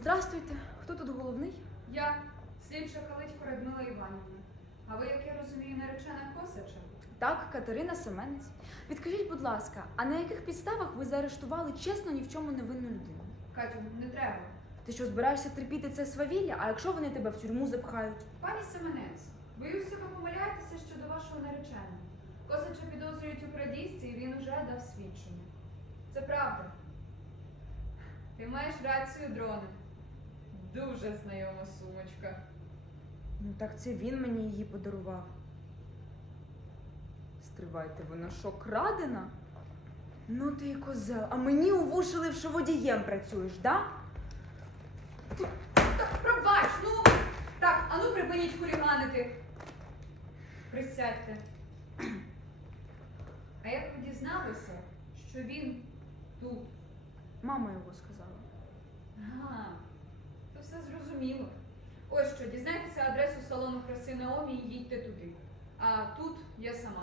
Здрастуйте, хто тут головний? Я слідча Калитько Радмила Іванівна. А ви, як я розумію, наречена Косача? Так, Катерина Семенець. Відкажіть, будь ласка, а на яких підставах ви заарештували чесно ні в чому невинну людину? Катю, не треба. Ти що збираєшся терпіти це свавілля, а якщо вони тебе в тюрму запхають? Пані Семенець, боюся, ви помиляєтеся щодо вашого нареченого. Косача підозрюють у крадійстві, і він уже дав свідчення. Це правда. Ти маєш рацію, дроне. Дуже знайома сумочка. Ну так це він мені її подарував. Стривайте, вона що, крадена? Ну ти й козел, а мені увушили, що водієм працюєш, да? Так, пробач, ну. Так, ану припиніть хуліганити. Присядьте. А як ви дізналися, що він тут? Мама його сказала. Все зрозуміло. Ось що, дізнайтеся адресу салону краси Наомі і їдьте туди. А тут я сама.